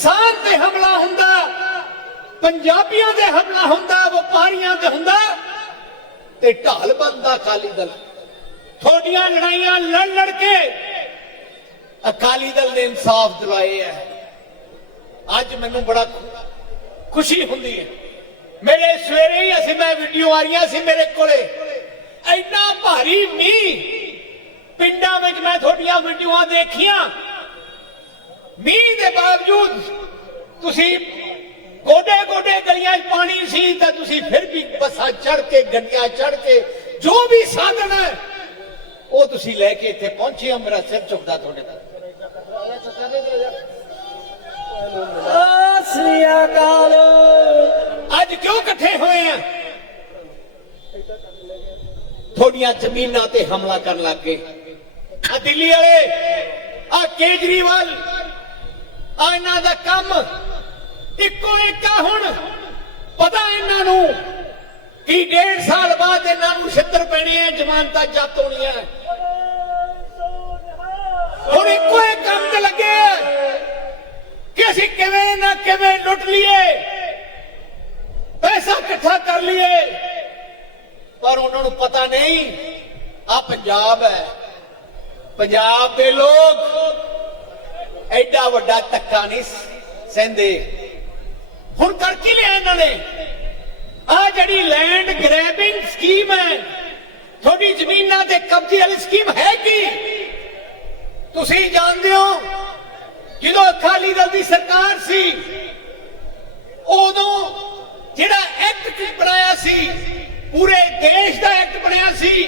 ਕਿਸਾਨ ਤੇ ਹਮਲਾ ਹੁੰਦਾ, ਪੰਜਾਬੀਆਂ ਦੇ ਹਮਲਾ ਹੁੰਦਾ, ਵਪਾਰੀਆਂ ਤੇ ਹੁੰਦਾ, ਤੇ ਢਾਲ ਬੰਦਾ ਅਕਾਲੀ ਦਲ। ਥੋਡੀਆਂ ਲੜਾਈਆਂ ਲੜ ਲੜ ਕੇ ਅਕਾਲੀ ਦਲ ਨੇ ਇਨਸਾਫ ਦਿਲਾਏ ਹੈ। ਅੱਜ ਮੈਨੂੰ ਬੜਾ ਖੁਸ਼ੀ ਹੁੰਦੀ ਹੈ। ਮੇਰੇ ਸਵੇਰੇ ਹੀ ਅਸੀਂ, ਮੈਂ ਵੀਡੀਓ ਆ ਰਹੀਆਂ ਸੀ ਮੇਰੇ ਕੋਲੇ। ਇੰਨਾ ਭਾਰੀ ਮੀਂਹ ਪਿੰਡਾਂ ਵਿੱਚ ਮੈਂ ਤੁਹਾਡੀਆਂ ਵੀਡੀਓਆਂ ਦੇਖੀਆਂ। ਮੀਂਹ ਦੇ ਬਾਵਜੂਦ ਤੁਸੀਂ ਗੋਡੇ ਗੋਡੇ ਗਲੀਆਂ 'ਚ ਪਾਣੀ ਸੀ ਤਾਂ ਤੁਸੀਂ ਫਿਰ ਵੀ ਬੱਸਾਂ ਚੜ ਕੇ ਗੱਡੀਆਂ ਚੜ ਕੇ ਜੋ ਵੀ ਸਾਧਨ ਹੈ ਉਹ ਤੁਸੀਂ ਲੈ ਕੇ ਇੱਥੇ ਪਹੁੰਚੇ ਮੇਰਾ ਸਿਰ ਝੁਕਦਾ ਤੁਹਾਡੇ ਤੇ ਸ੍ਰੀ ਅਕਾਲ। ਅੱਜ ਕਿਉਂ ਇਕੱਠੇ ਹੋਏ ਆ? ਤੁਹਾਡੀਆਂ ਜ਼ਮੀਨਾਂ ਤੇ ਹਮਲਾ ਕਰਨ ਲੱਗ ਗਏ। ਆ ਦਿੱਲੀ ਵਾਲੇ ਆ ਕੇਜਰੀਵਾਲ ਆ ਇਹਨਾਂ ਦਾ ਕੰਮ ਇੱਕੋ ਇੱਕ ਆ ਹੁਣ। ਪਤਾ ਇਹਨਾਂ ਨੂੰ ਕਿ ਡੇਢ ਸਾਲ ਬਾਅਦ ਇਹਨਾਂ ਨੂੰ ਛਿੱਤਰ ਪੈਣੀ ਹੈ ਜ਼ਮਾਨਤਾਂ ਜੱਤ ਹੋਣੀਆਂ। ਹੁਣ ਇੱਕੋ ਇੱਕ ਕੰਮ ਤੇ ਲੱਗੇ ਕਿ ਅਸੀਂ ਕਿਵੇਂ ਨਾ ਕਿਵੇਂ ਲੁੱਟ ਲਈਏ, ਪੈਸਾ ਇਕੱਠਾ ਕਰ ਲਈਏ। ਪਰ ਉਹਨਾਂ ਨੂੰ ਪਤਾ ਨਹੀਂ ਆ ਪੰਜਾਬ ਹੈ। ਪੰਜਾਬ ਦੇ ਲੋਕ ਐਡਾ ਵੱਡਾ ਧੱਕਾ ਨਹੀਂ ਸਹਿੰਦੇ। ਹੁਣ ਕਰ ਕੀ ਲਿਆ ਇਹਨਾਂ ਨੇ। ਆ ਜਿਹੜੀ ਲੈਂਡ ਗ੍ਰੈਬਿੰਗ ਸਕੀਮ ਹੈ, ਤੁਹਾਡੀ ਜ਼ਮੀਨਾਂ ਤੇ ਕਬਜ਼ੇ ਵਾਲੀ ਸਕੀਮ ਹੈ ਕੀ? ਤੁਸੀਂ ਜਾਣਦੇ ਹੋ, ਜਦੋਂ ਅਕਾਲੀ ਦਲ ਦੀ ਸਰਕਾਰ ਸੀ, ਉਦੋਂ ਜਿਹੜਾ ਐਕਟ ਬਣਾਇਆ ਸੀ, ਪੂਰੇ ਦੇਸ਼ ਦਾ ਐਕਟ ਬਣਿਆ ਸੀ,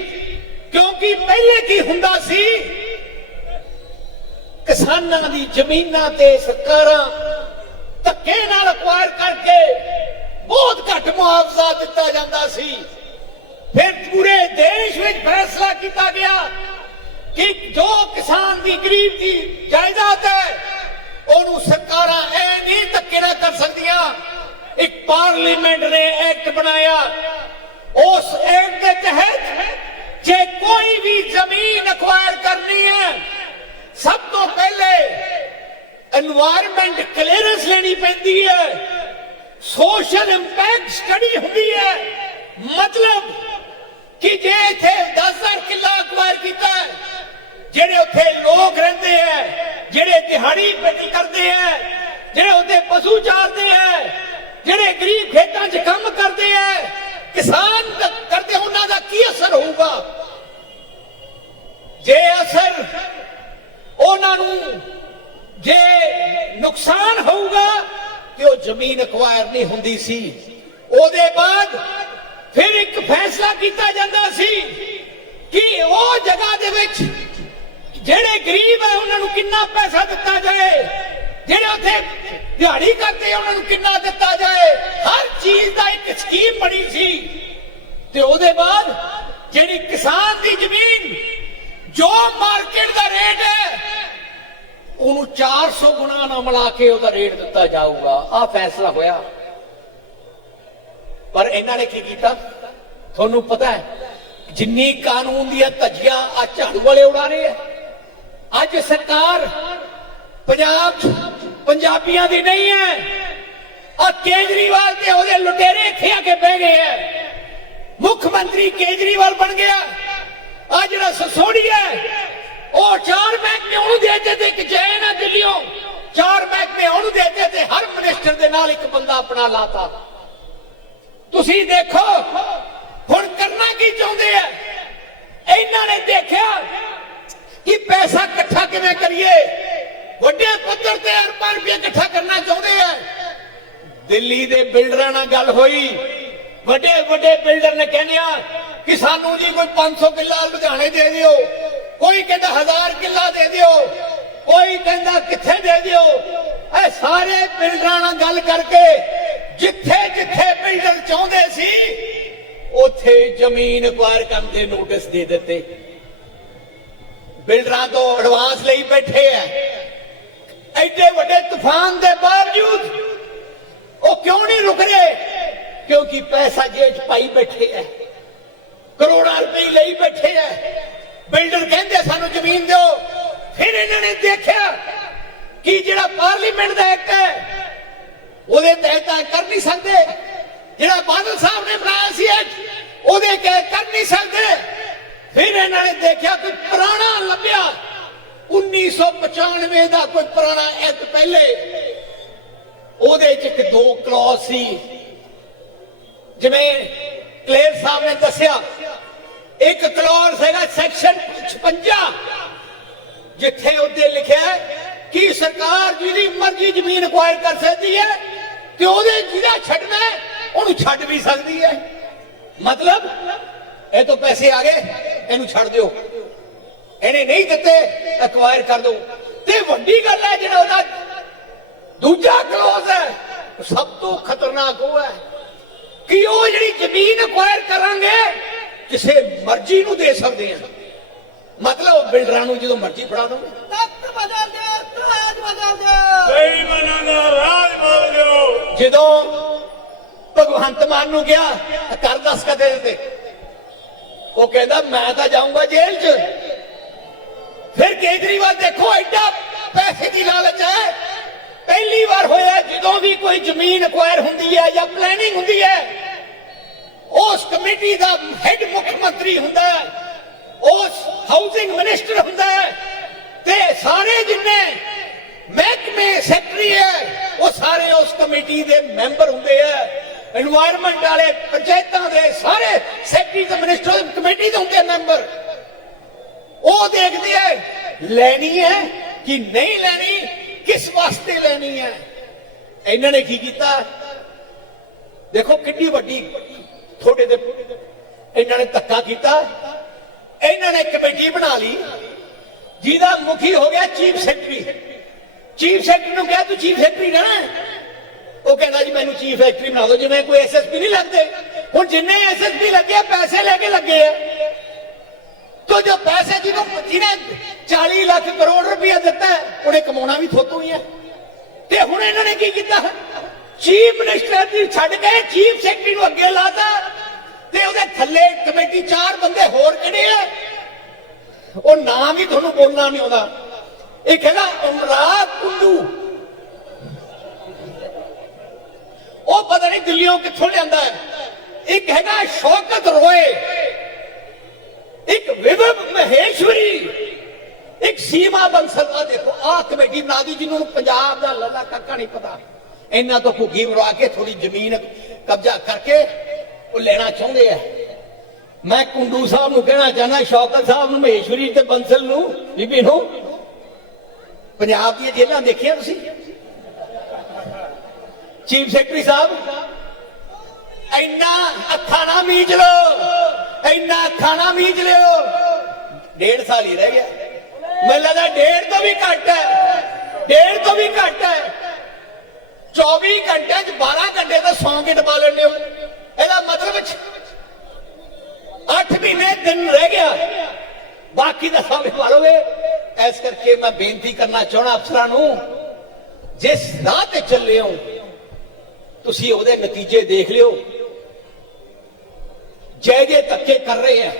ਕਿਉਂਕਿ ਪਹਿਲੇ ਕੀ ਹੁੰਦਾ ਸੀ ਕਿਸਾਨਾਂ ਦੀ ਜ਼ਮੀਨਾਂ ਤੇ ਸਰਕਾਰਾਂ ਧੱਕੇ ਨਾਲ ਅਕਵਾਇਰ ਕਰਕੇ ਬਹੁਤ ਘੱਟ ਮੁਆਵਜ਼ਾ ਦਿੱਤਾ ਜਾਂਦਾ ਸੀ। ਫਿਰ ਪੂਰੇ ਦੇਸ਼ ਵਿੱਚ ਫੈਸਲਾ ਕੀਤਾ ਗਿਆ ਕਿ ਜੋ ਕਿਸਾਨ ਦੀ ਗਰੀਬ ਦੀ ਜਾਇਦਾਦ ਹੈ, ਉਹਨੂੰ ਸਰਕਾਰਾਂ ਐ ਨਹੀਂ ਧੱਕੇ ਨਾਲ ਕਰ ਸਕਦੀਆਂ। ਇੱਕ ਪਾਰਲੀਮੈਂਟ ਨੇ ਐਕਟ ਬਣਾਇਆ। ਉਸ ਐਕਟ ਦੇ ਤਹਿਤ ਜੇ ਕੋਈ ਵੀ ਜ਼ਮੀਨ ਅਕਵਾਇਰ ਕਰਨੀ ਹੈ ਸਭ ਤੋਂ ਪਹਿਲੇ এনवायरमेंट ਕਲੀਅਰੈਂਸ ਲੈਣੀ ਪੈਂਦੀ ਹੈ। ਸੋਸ਼ਲ ਇੰਪੈਕਟ ਸਟੱਡੀ ਹੁੰਦੀ ਹੈ। ਮਤਲਬ ਕਿ ਜੇ ਇਥੇ 10000 ਕਿੱਲਾ ਅਕਵਾਇਰ ਕੀਤਾ ਜਿਹੜੇ ਉੱਥੇ ਲੋਕ ਰਹਿੰਦੇ ਆ ਜਿਹੜੇ ਦਿਹਾੜੀ ਪੇਟੀ ਕਰਦੇ ਹੈ, ਜਿਹੜੇ ਉੱਥੇ ਪਸ਼ੂ ਚਾਰਦੇ ਹੈ, ਜਿਹੜੇ ਗਰੀਬ ਖੇਤਾਂ 'ਚ ਕੰਮ ਕਰਦੇ ਹੈ, ਕਿਸਾਨ ਕਰਦੇ ਉਹਨਾਂ ਦਾ ਕੀ ਅਸਰ ਹੋਊਗਾ? ਜੇ ਅਸਰ ਉਹਨਾਂ ਨੂੰ ਜੇ ਨੁਕਸਾਨ ਹੋਊਗਾ ਤੇ ਉਹ ਜ਼ਮੀਨ ਅਕਵਾਇਰ ਨਹੀਂ ਹੁੰਦੀ ਸੀ। ਉਹਦੇ ਬਾਅਦ ਫਿਰ ਇੱਕ ਫੈਸਲਾ ਕੀਤਾ ਜਾਂਦਾ ਸੀ ਕਿ ਉਹ ਜਗ੍ਹਾ ਦੇ ਵਿੱਚ ਜਿਹੜੇ ਗਰੀਬ ਹੈ ਉਹਨਾਂ ਨੂੰ ਕਿੰਨਾ ਪੈਸਾ ਦਿੱਤਾ ਜਾਏ, ਜਿਹੜੇ ਉੱਥੇ ਦਿਹਾੜੀ ਕਰਦੇ ਉਹਨਾਂ ਨੂੰ ਕਿੰਨਾ ਦਿੱਤਾ ਜਾਏ, ਹਰ ਚੀਜ਼ ਦਾ ਇੱਕ ਸਕੀਮ ਬਣੀ ਸੀ। ਤੇ ਉਹਦੇ ਬਾਅਦ ਜਿਹੜੀ ਕਿਸਾਨ ਦੀ ਜ਼ਮੀਨ, ਜੋ ਮਾਰਕੀਟ ਦਾ ਰੇਟ ਹੈ ਉਹਨੂੰ 400 ਗੁਣਾ ਨਾ ਮਿਲਾ ਕੇ ਉਹਦਾ ਰੇਟ ਦਿੱਤਾ ਜਾਊਗਾ। ਆ ਫੈਸਲਾ ਹੋਇਆ। ਪਰ ਇਹਨਾਂ ਨੇ ਕੀ ਕੀਤਾ? ਤੁਹਾਨੂੰ ਪਤਾ ਹੈ, ਜਿੰਨੀ ਕਾਨੂੰਨ ਦੀਆਂ ਧੱਜੀਆਂ ਆ ਝਾੜੂ ਵਾਲੇ ਉਡਾ ਰਹੇ ਆ। ਅੱਜ ਸਰਕਾਰ ਪੰਜਾਬ 'ਚ ਪੰਜਾਬੀਆਂ ਦੀ ਨਹੀਂ ਹੈ। ਆ ਕੇਜਰੀਵਾਲ ਤੇ ਉਹਦੇ ਲੁਟੇਰੇ ਇੱਥੇ ਆ ਕੇ ਬਹਿ ਗਏ ਐ ਮੁੱਖ ਮੰਤਰੀ ਕੇਜਰੀਵਾਲ ਬਣ ਗਿਆ। ਆ ਜਿਹੜਾ ਸਸੋੜੀ ਹੈ ਉਹ ਚਾਰ ਮਹਿਕਮੇ ਉਹਨੂੰ ਦੇ ਦਿੱਤੇ ਤੇ ਇੱਕ ਜੈਨ ਹੈ ਦਿੱਲੀੋਂ ਚਾਰ ਮਹਿਕਮੇ ਉਹਨੂੰ ਦੇ ਦਿੱਤੇ ਤੇ ਹਰ ਮਿਨਿਸਟਰ ਦੇ ਨਾਲ ਇੱਕ ਬੰਦਾ ਆਪਣਾ ਲਾਤਾ। ਤੁਸੀਂ ਦੇਖੋ, ਹੁਣ ਕਰਨਾ ਕੀ ਚਾਹੁੰਦੇ ਆ? ਇਹਨਾਂ ਨੇ ਦੇਖਿਆ ਕਿ ਪੈਸਾ ਇਕੱਠਾ ਕਿਵੇਂ ਕਰੀਏ? ਵੱਡੇ ਪੱਧਰ ਤੇ ਅਰਬਾਂ ਰੁਪਏ ਇਕੱਠਾ ਕਰਨਾ ਚਾਹੁੰਦੇ ਆ? ਦਿੱਲੀ ਦੇ ਬਿਲਡਰਾਂ ਨਾਲ ਗੱਲ ਹੋਈ। ਵੱਡੇ ਵੱਡੇ ਬਿਲਡਰ ਨੇ ਕਹਿੰਿਆ ਕਿ ਸਾਨੂੰ ਜੀ ਕੋਈ 500 ਕਿੱਲਾ ਲੁਧਿਆਣੇ ਦੇ ਦਿਓ। ਕੋਈ ਕਹਿੰਦਾ 1000 ਕਿੱਲਾ ਦੇ ਦਿਓ ਕੋਈ ਕਹਿੰਦਾ ਕਿੱਥੇ ਦੇ ਦਿਓ ਇਹ ਸਾਰੇ ਬਿਲਡਰਾਂ ਨਾਲ ਗੱਲ ਕਰਕੇ ਜਿੱਥੇ ਜਿੱਥੇ ਬਿਲਡਰ ਚਾਹੁੰਦੇ ਸੀ ਉੱਥੇ ਜ਼ਮੀਨ ਅਕਵਾਇਰ ਕਰਨ ਦੇ ਨੋਟਿਸ ਦੇ ਦਿੱਤੇ ਬਿਲਡਰਾਂ ਤੋਂ ਐਡਵਾਂਸ ਲਈ ਬੈਠੇ ਐ ਐਡੇ ਵੱਡੇ ਤੂਫਾਨ ਦੇ ਬਾਵਜੂਦ ਉਹ ਕਿਉਂ ਨਹੀਂ ਰੁਕ ਰਹੇ ਕਿਉਂਕਿ ਪੈਸਾ ਜੇਬ 'ਚ ਪਾਈ ਬੈਠੇ ਐ ਕਰੋੜਾਂ ਰੁਪਏ ਲਈ ਬੈਠੇ ਐ ਬਿਲਡਰ ਕਹਿੰਦੇ ਸਾਨੂੰ ਜ਼ਮੀਨ ਦਿਓ। ਫਿਰ ਇਹਨਾਂ ਨੇ ਦੇਖਿਆ ਕਿ ਜਿਹੜਾ ਪਾਰਲੀਮੈਂਟ ਦਾ ਐਕਟ ਹੈ, ਉਹਦੇ ਤਹਿਤ ਕਰ ਨਹੀਂ ਸਕਦੇ। ਜਿਹੜਾ ਬਾਦਲ ਸਾਹਿਬ ਨੇ ਬਣਾਇਆ ਸੀ ਐਕਟ ਉਹਦੇ ਕੇ ਕਰ ਨਹੀਂ ਸਕਦੇ। ਫਿਰ ਇਹਨਾਂ ਨੇ ਦੇਖਿਆ ਕਿ ਪੁਰਾਣਾ ਲੱਭਿਆ। 1995 ਦਾ ਕੋਈ ਪੁਰਾਣਾ ਐਕਟ ਪਹਿਲੇ, ਉਹਦੇ ਚ ਇੱਕ ਦੋ ਕਲੌਜ਼ ਸੀ। ਜਿਵੇਂ ਕਲੇਰ ਸਾਹਿਬ ਨੇ ਦੱਸਿਆ ਇੱਕ ਕਲੌਜ਼ ਹੈਗਾ ਸੈਕਸ਼ਨ 56 ਜਿੱਥੇ ਉੱਤੇ ਲਿਖਿਆ ਕਿ ਸਰਕਾਰ ਜਿਹਦੀ ਮਰਜ਼ੀ ਜ਼ਮੀਨ ਅਕਵਾਇਰ ਕਰ ਸਕਦੀ ਹੈ ਤੇ ਉਹਦੇ ਜਿਹਦਾ ਛੱਡਣਾ ਉਹਨੂੰ ਛੱਡ ਵੀ ਸਕਦੀ ਹੈ। ਮਤਲਬ, ਇਹ ਤੋਂ ਪੈਸੇ ਆ ਗਏ, ਇਹਨੂੰ ਛੱਡ ਦਿਓ। ਇਹਨੇ ਨਹੀਂ ਦਿੱਤੇ ਅਕਵਾਇਰ ਕਰ ਦਿਓ। ਤੇ ਵੱਡੀ ਗੱਲ ਹੈ ਜਿਹੜਾ ਉਹਦਾ ਦੂਜਾ ਕਲੋਜ਼ ਹੈ ਸਭ ਤੋਂ ਖਤਰਨਾਕ ਉਹ ਹੈ ਕਿ ਉਹ ਜਿਹੜੀ ਜ਼ਮੀਨ ਅਕਵਾਇਰ ਕਰਾਂਗੇ ਕਿਸੇ ਮਰਜ਼ੀ ਨੂੰ ਦੇ ਸਕਦੇ ਹਾਂ ਮਤਲਬ ਬਿਲਡਰਾਂ ਨੂੰ ਜਦੋਂ ਮਰਜ਼ੀ ਫੜਾ ਦੋਗੇ ਤਖਤ ਬਦਲ ਦਿਓ ਤਾਜ ਬਦਲ ਦਿਓ। ਬੇਈਮਾਨਾਂ ਦਾ ਰਾਜ ਬੋਲ ਦਿਓ। ਜਦੋਂ ਭਗਵੰਤ ਮਾਨ ਨੂੰ ਗਿਆ ਕਰ ਦੱਸ ਕਦੇ ਤੇ ਉਹ ਕਹਿੰਦਾ ਮੈਂ ਤਾਂ ਜਾਊਂਗਾ ਜੇਲ੍ਹ 'ਚ। ਫਿਰ ਕੇਜਰੀਵਾਲ ਦੇਖੋ ਐਡਾ ਪੈਸੇ ਦੀ ਲਾਲਚ ਹੈ। ਪਹਿਲੀ ਵਾਰ ਹੋਇਆ ਜਦੋਂ ਵੀ ਕੋਈ ਜ਼ਮੀਨ ਅਕਵਾਇਰ ਹੁੰਦੀ ਹੈ ਜਾਂ ਪਲੈਨਿੰਗ ਹੁੰਦੀ ਹੈ ਉਸ ਕਮੇਟੀ ਦਾ ਹੈੱਡ ਮੁੱਖ ਮੰਤਰੀ ਹੁੰਦਾ ਉਸ ਹਾਊਸਿੰਗ ਮਿਨਿਸਟਰ ਹੁੰਦਾ ਤੇ ਸਾਰੇ ਜਿੰਨੇ ਮਹਿਕਮੇ ਸੈਕਟਰੀ ਹੈ, ਉਹ ਸਾਰੇ ਉਸ ਕਮੇਟੀ ਦੇ ਮੈਂਬਰ ਹੁੰਦੇ ਆ এনवायरमेंट ਵਾਲੇ, ਪੰਚਾਇਤਾਂ ਦੇ ਸਾਰੇ ਸੈਕਟਰੀ ਤੇ ਮਿਨਿਸਟਰ ਕਮੇਟੀ ਦੇ ਹੁੰਦੇ ਮੈਂਬਰ ਉਹ ਦੇਖਦੇ ਆ ਲੈਣੀ ਹੈ ਕਿ ਨਹੀਂ ਲੈਣੀ, ਕਿਸ ਵਾਸਤੇ ਲੈਣੀ ਹੈ। ਇਹਨਾਂ ਨੇ ਕੀ ਕੀਤਾ? ਦੇਖੋ ਕਿੰਨੀ ਵੱਡੀ ਥੋੜੇ ਦੇ ਇਹਨਾਂ ਨੇ ਧੱਕਾ ਕੀਤਾ। ਇਹਨਾਂ ਨੇ ਕਮੇਟੀ ਬਣਾ ਲਈ ਜਿਹਦਾ ਮੁਖੀ ਹੋ ਗਿਆ ਚੀਫ ਸੈਕਟਰੀ। ਚੀਫ ਸੈਕਟਰੀ ਨੂੰ ਕਿਹਾ ਤੂੰ ਚੀਫ ਸੈਕਟਰੀ ਰਹਿਣਾ ਹੈ? ਉਹ ਕਹਿੰਦਾ ਜੀ ਮੈਨੂੰ ਚੀਫ ਸੈਕਟਰੀ ਬਣਾ ਦਿਓ ਜਿਵੇਂ ਕੋਈ ਐਸਐਸਪੀ ਨਹੀਂ ਲੱਗਦੇ। ਹੁਣ ਜਿੰਨੇ ਐਸਐਸਪੀ ਲੱਗੇ ਆ, ਪੈਸੇ ਲੈ ਕੇ ਲੱਗੇ ਆ। ਤੋ ਜੋ ਪੈਸੇ ਜਿਹਨੂੰ ਜਿਹਨੇ 40 ਲੱਖ ਕਰੋੜ ਰੁਪਇਆ ਦਿੱਤਾ ਹੈ, ਉਹਨੇ ਕਮਾਉਣਾ ਵੀ ਥੋਤੋਂ ਹੀ ਹੈ ਤੇ ਹੁਣ ਇਹਨਾਂ ਨੇ ਕੀ ਕੀਤਾ? ਚੀਫ ਮਿਨਿਸਟਰ ਦੀ ਛੱਡ ਕੇ ਚੀਫ ਸੈਕਟਰੀ ਨੂੰ ਅੱਗੇ ਲਾਤਾ ਤੇ ਉਹਦੇ ਥੱਲੇ ਕਮੇਟੀ ਚਾਰ ਬੰਦੇ ਹੋਰ ਕਿਹੜੇ ਆ? ਉਹ ਨਾਮ ਹੀ ਤੁਹਾਨੂੰ ਬੋਲਣਾ ਨਹੀਂ ਆਉਂਦਾ। ਇੱਕ ਹੈਗਾ ਅਮਰਾਤ ਕੁੰਡੂ। ਉਹ ਪਤਾ ਨਹੀਂ ਦਿੱਲੀੋਂ ਕਿੱਥੋਂ ਲਿਆਂਦਾ ਇੱਕ ਹੈਗਾ ਸ਼ੌਕਤ ਰੋਏ। ਇੱਕ ਵਿਵਵ ਮਹੇਸ਼ਵਰੀ। ਇੱਕ ਸੀਮਾ ਬੰਸਲ। ਆ ਦੇਖੋ, ਆਹ ਕਮੇਟੀ ਬਣਾ ਦੀ ਜਿਹਨੂੰ ਪੰਜਾਬ ਦਾ ਲੱਲਾ ਕੱਕਾ ਨਹੀਂ ਪਤਾ। ਇਹਨਾਂ ਤੋਂ ਭੁੱਗੀ ਮਰਵਾ ਕੇ ਥੋੜੀ ਜ਼ਮੀਨ ਕਬਜ਼ਾ ਕਰਕੇ ਉਹ ਲੈਣਾ ਚਾਹੁੰਦੇ ਆ। ਮੈਂ ਕੁੰਡੂ ਸਾਹਿਬ ਨੂੰ ਕਹਿਣਾ ਚਾਹੁੰਦਾ, ਸ਼ੌਕਤ ਸਾਹਿਬ ਨੂੰ, ਮਹੇਸ਼ਵਰੀ ਤੇ ਬੰਸਲ ਨੂੰ, ਬੀਬੀ ਨੂੰ। ਪੰਜਾਬ ਦੀਆਂ ਜੇਲ੍ਹਾਂ ਦੇਖੀਆਂ ਤੁਸੀਂ? ਚੀਫ ਸੈਕਟਰੀ ਸਾਹਿਬ, ਇੰਨਾ ਅੱਖਾਂ ਨਾ ਮੀਚ ਲੋ ਇੰਨਾ ਅੱਖਾਂ ਨਾ ਮੀਚ ਲਿਓ। ਡੇਢ ਸਾਲ ਹੀ ਰਹਿ ਗਿਆ। ਮੈਨੂੰ ਲੱਗਦਾ ਡੇਢ ਤੋਂ ਵੀ ਘੱਟ ਹੈ, ਡੇਢ ਤੋਂ ਵੀ ਘੱਟ ਹੈ। 24 ਘੰਟੇ ਚ 12 ਘੰਟੇ ਦਾ ਸੌਂ ਕੇ ਟਪਾ ਲੈਂਦੇ ਹੋ। ਇਹਦਾ ਮਤਲਬ 8 ਮਹੀਨੇ ਦਿਨ ਰਹਿ ਗਿਆ। ਬਾਕੀ ਦਾ ਸਭ ਭਾਲੋਗੇ ਇਸ ਕਰਕੇ ਮੈਂ ਬੇਨਤੀ ਕਰਨਾ ਚਾਹਣਾ ਅਫਸਰਾਂ ਨੂੰ, ਜਿਸ ਰਾਹ ਤੇ ਚੱਲੇ ਹੋ, ਤੁਸੀਂ ਉਹਦੇ ਨਤੀਜੇ ਦੇਖ ਲਿਓ। ਜੈ ਜੇ ਧੱਕੇ ਕਰ ਰਹੇ ਆ।